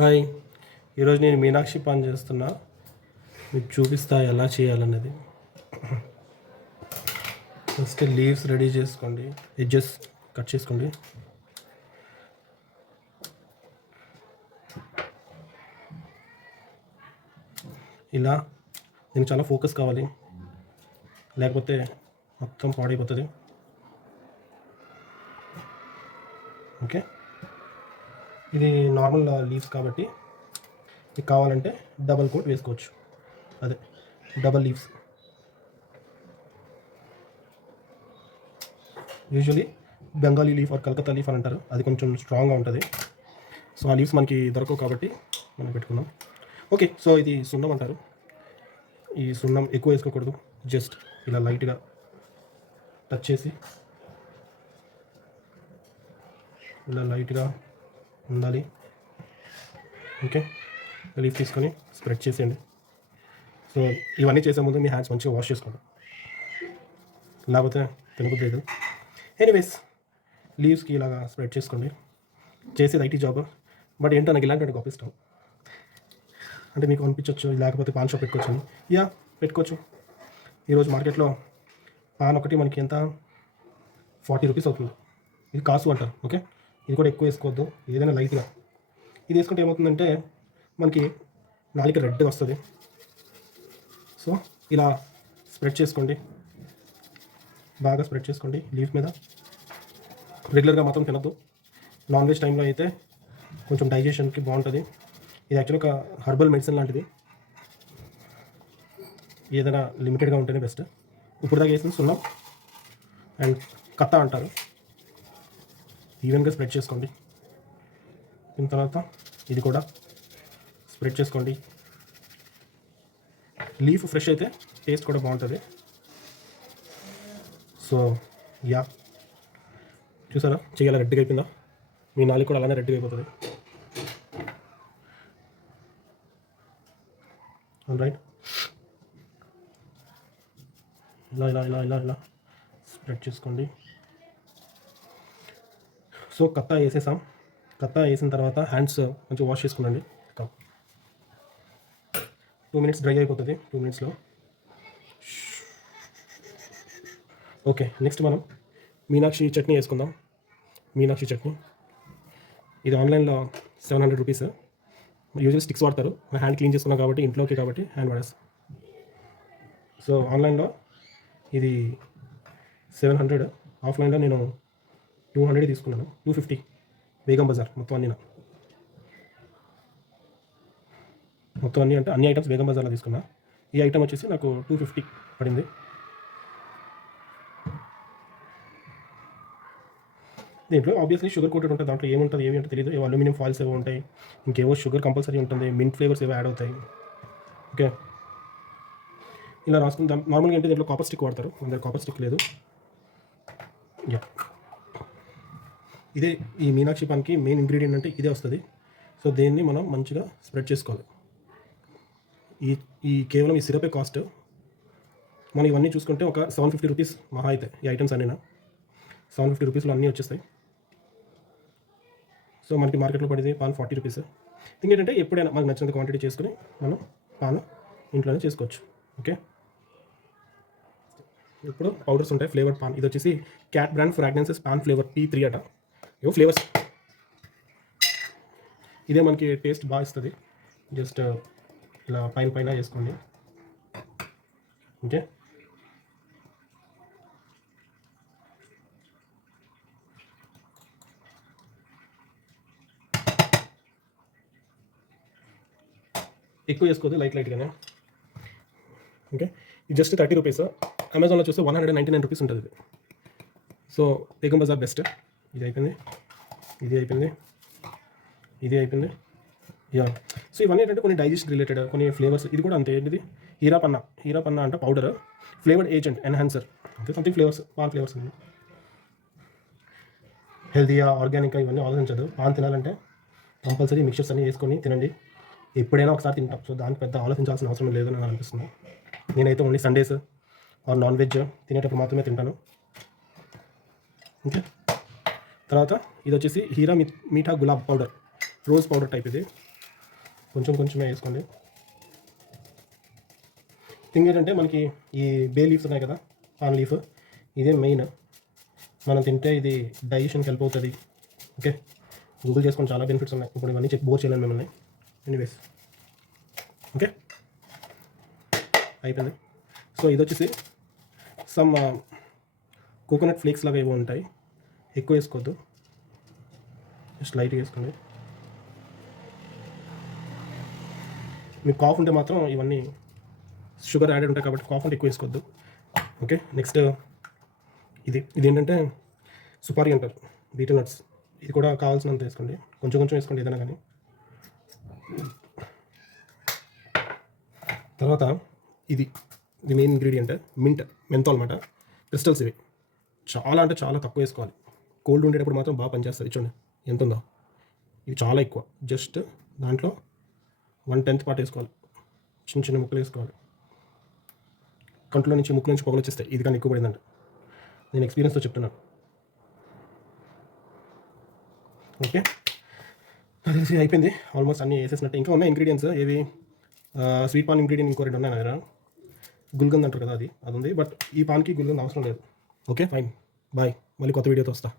Hi, ఈరోజు నేను మీనాక్షి పని చేస్తున్నా. మీకు చూపిస్తా ఎలా చేయాలన్నది. ఫస్ట్ లీవ్స్ రెడీ చేసుకోండి, ఎడ్జెస్ కట్ చేసుకోండి. ఇలా దీనికి చాలా ఫోకస్ కావాలి, లేకపోతే మొత్తం పాడైపోతుంది. ఓకే, ఇది నార్మల్ లీవ్స్ కాబట్టి మీకు కావాలంటే డబల్ కోట్ వేసుకోవచ్చు. అదే double leaves. Usually Bengali leaf or Calcutta leaf అని అంటారు, అది కొంచెం స్ట్రాంగ్గా ఉంటుంది. సో ఆ లీవ్స్ మనకి దొరకవు కాబట్టి మనం పెట్టుకుందాం. ఓకే, సో ఇది సున్నం అంటారు. ఈ సున్నం ఎక్కువ వేసుకోకూడదు, జస్ట్ ఇలా లైట్గా టచ్ చేసి ఇలా లైట్గా ఉండాలి. ఓకే, లీఫ్ తీసుకొని స్ప్రెడ్ చేసేయండి. సో ఇవన్నీ చేసే ముందు మీ హ్యాండ్స్ మంచిగా వాష్ చేసుకోండి, లేకపోతే తినబుద్ది. ఎనీవేస్, లీవ్స్కి ఇలాగా స్ప్రెడ్ చేసుకోండి. చేసేది ఐటీ జాబ్, బట్ ఏంటో నాకు ఇలాంటి గొప్ప ఇష్టం. అంటే మీకు అనిపించవచ్చు లేకపోతే పాన్ షాప్ పెట్టుకోవచ్చు అని. యా, పెట్టుకోవచ్చు. ఈరోజు మార్కెట్లో పాన్ ఒకటి మనకి ఎంత 40 రూపీస్ అవుతుంది. ఇది కాసు అంటారు. ఓకే, ఇది కూడా ఎక్కువ వేసుకోవద్దు, ఏదైనా లైట్గా. ఇది వేసుకుంటే ఏమవుతుందంటే మనకి నాలుక రెడ్గా వస్తుంది. సో ఇలా స్ప్రెడ్ చేసుకోండి, బాగా స్ప్రెడ్ చేసుకోండి లీఫ్ మీద. రెగ్యులర్గా మాత్రం తినద్దు. నాన్ వెజ్ టైంలో అయితే కొంచెం డైజెషన్కి బాగుంటుంది. ఇది యాక్చువల్గా ఒక హర్బల్ మెడిసిన్ లాంటిది. ఏదైనా లిమిటెడ్గా ఉంటేనే బెస్ట్. ఇప్పుడు దాకా వేసిన సున్నం అండ్ కత్త అంటారు. ఈవెన్గా స్ప్రెడ్ చేసుకోండి. దీని తర్వాత ఇది కూడా స్ప్రెడ్ చేసుకోండి. లీఫ్ ఫ్రెష్ అయితే టేస్ట్ కూడా బాగుంటుంది. సో యా, చూసారా చెయ్యాల రెడ్గా అయిపోయిందా? మీ నాలుగు కూడా అలానే రెడ్గా అయిపోతుంది. రైట్, ఇలా ఇలా ఇలా ఇలా ఇలా స్ప్రెడ్ చేసుకోండి. సో కత్తా వేసేసాం. కత్తా వేసిన తర్వాత హ్యాండ్స్ కొంచెం వాష్ చేసుకునండి. 2 మినిట్స్ డ్రై అయిపోతుంది, 2 మినిట్స్లో. ఓకే, నెక్స్ట్ మనం మీనాక్షి చట్నీ వేసుకుందాం. మీనాక్షి చట్నీ ఇది ఆన్లైన్లో 700 రూపీస్. యూజువల్ స్టిక్స్ వాడతారు. హ్యాండ్ క్లీన్ చేసుకున్నాం కాబట్టి ఇంట్లోకి, కాబట్టి హ్యాండ్ వాడేస్తాం. సో ఆన్లైన్లో ఇది 700, ఆఫ్లైన్లో నేను 200 తీసుకున్నాను. 250 బేగం బజార్. మొత్తం అన్నీ అంటే అన్ని ఐటమ్స్ బేగం బజార్లో తీసుకున్నా. ఈ ఐటమ్ వచ్చేసి నాకు 250 పడింది. దీంట్లో ఆబ్వియస్లీ షుగర్ కోటెడ్ ఉంటుంది. దాంట్లో ఏమి అంటే తెలియదు. ఏవో అల్యూమినియం ఫాయిల్స్ ఏవో ఉంటాయి, ఇంకేవో షుగర్ కంపల్సరీ ఉంటుంది, మింట్ ఫ్లేవర్స్ ఏవో యాడ్ అవుతాయి. ఓకే, ఇలా రాసుకుందాం. నార్మల్గా అంటే దీంట్లో కాపర్ స్టిక్ వాడతారు, మన దగ్గర కాపర్ స్టిక్ లేదు. యా, ఇదే ఈ మీనాక్షి పాన్కి మెయిన్ ఇంగ్రీడియంట్ అంటే ఇదే వస్తుంది. సో దీన్ని మనం మంచిగా స్ప్రెడ్ చేసుకోవాలి. ఈ కేవలం ఈ సిరపే కాస్ట్. మనం ఇవన్నీ చూసుకుంటే ఒక 750 రూపీస్ మహా అయితే. ఈ ఐటమ్స్ అన్నీ 750 రూపీస్లో అన్నీ వచ్చేస్తాయి. సో మనకి మార్కెట్లో పడేది పాన్ 40 రూపీస్. థింగ్ ఏంటంటే ఎప్పుడైనా మనకు నచ్చినంత క్వాంటిటీ చేసుకుని మనం పాన్ ఇంట్లోనే చేసుకోవచ్చు. ఓకే, ఇప్పుడు పౌడర్స్ ఉంటాయి ఫ్లేవర్డ్ పాన్. ఇది వచ్చేసి cat brand fragrances pan flavour P3 అట. ఏవో ఫ్లేవర్స్. ఇదే మనకి టేస్ట్ బాగా ఇస్తుంది. జస్ట్ ఇలా పైన వేసుకోండి. ఓకే, ఎక్కువ వేసుకోవద్దు, లైట్గానే. ఓకే, ఇది జస్ట్ 30 రూపీస్. అమెజాన్లో చూస్తే 199 రూపీస్ ఉంటుంది ఇది. So Begum Bazar best. ఇది అయిపోయింది, ఇది అయిపోయింది. యా, సో ఇవన్నీ ఏంటంటే కొన్ని డైజెషన్ రిలేటెడ్, కొన్ని ఫ్లేవర్స్. ఇది కూడా అంతే. ఏంటిది హీరా పన్నా అంటే powder, flavoured agent, enhancer, okay, something flavours, pan flavours. హెల్తీగా, ఆర్గానిక్గా ఇవన్నీ ఆలోచించదు. పాన్ తినాలంటే కంపల్సరీ మిక్చర్స్ అన్నీ వేసుకొని తినండి. ఎప్పుడైనా ఒకసారి తింటాం, సో దానికి పెద్ద ఆలోచించాల్సిన అవసరం లేదని నాకు అనిపిస్తుంది. నేనైతే only Sundays or non veg తినేటప్పుడు మాత్రమే తింటాను. ఓకే, తర్వాత ఇది వచ్చేసి హీరా మీఠా గులాబ్ పౌడర్, రోజ్ పౌడర్ టైప్. ఇది కొంచెం కొంచెమే వేసుకోండి. థింగ్ ఏంటంటే మనకి ఈ బే లీవ్స్ ఉన్నాయి కదా, పాన్ లీఫ్, ఇదే మెయిన్. మనం తింటే ఇది డైజెషన్కి హెల్ప్ అవుతుంది. ఓకే, గూగుల్ చేసుకొని చాలా బెనిఫిట్స్ ఉన్నాయి. ఇప్పుడు ఇవన్నీ చెప్పి బోర్ చేయలేను మిమ్మల్ని. ఎనీవేస్, ఓకే అయిపోయింది. సో ఇది వచ్చేసి సమ్ కోకోనట్ ఫ్లేక్స్ లాగా ఏవో ఉంటాయి, ఎక్కువ వేసుకోవద్దు, జస్ట్ లైట్గా వేసుకోండి. మీకు కాఫ్ ఉంటే మాత్రం ఇవన్నీ షుగర్ యాడెడ్ ఉంటాయి కాబట్టి కాఫ్ ఉంటే ఎక్కువ వేసుకోవద్దు. ఓకే, నెక్స్ట్ ఇది ఏంటంటే సుపారీ అంటారు, బీటల్ నట్స్. ఇది కూడా కావాల్సినంత వేసుకోండి, కొంచెం కొంచెం వేసుకోండి ఏదైనా కానీ. తర్వాత ఇది మెయిన్ ఇంగ్రీడియంట్ మెంతో అనమాట. క్రిస్టల్స్ ఇవి చాలా అంటే చాలా తక్కువ వేసుకోవాలి. కోల్డ్ ఉండేటప్పుడు మాత్రం బాగా పనిచేస్తుంది. చూడండి ఎంత ఉందో, ఇవి చాలా ఎక్కువ. జస్ట్ దాంట్లో 1/10 పార్ట్ వేసుకోవాలి. చిన్న చిన్న ముక్కలు వేసుకోవాలి. కంట్లో నుంచి ముక్కల నుంచి పొగలు వచ్చేస్తాయి ఇది కానీ ఎక్కువ పడిందంటే. నేను ఎక్స్పీరియన్స్తో చెప్తున్నాను. ఓకే, నాకు తెలిసి అయిపోయింది ఆల్మోస్ట్, అన్నీ వేసేసినట్టు. ఇంకా ఉన్నాయి ఇంగ్రీడియంట్స్ ఏవి, స్వీట్ పాన్ ఇంగ్రీడియంట్ ఇంకో 2 ఉన్నాయి నా దగ్గర. గుల్గంద్ అంటారు కదా, అది ఉంది. బట్ ఈ పాన్కి గుల్గంద్ అవసరం లేదు. Okay fine, bye. మళ్ళీ కొత్త వీడియోతో వస్తా.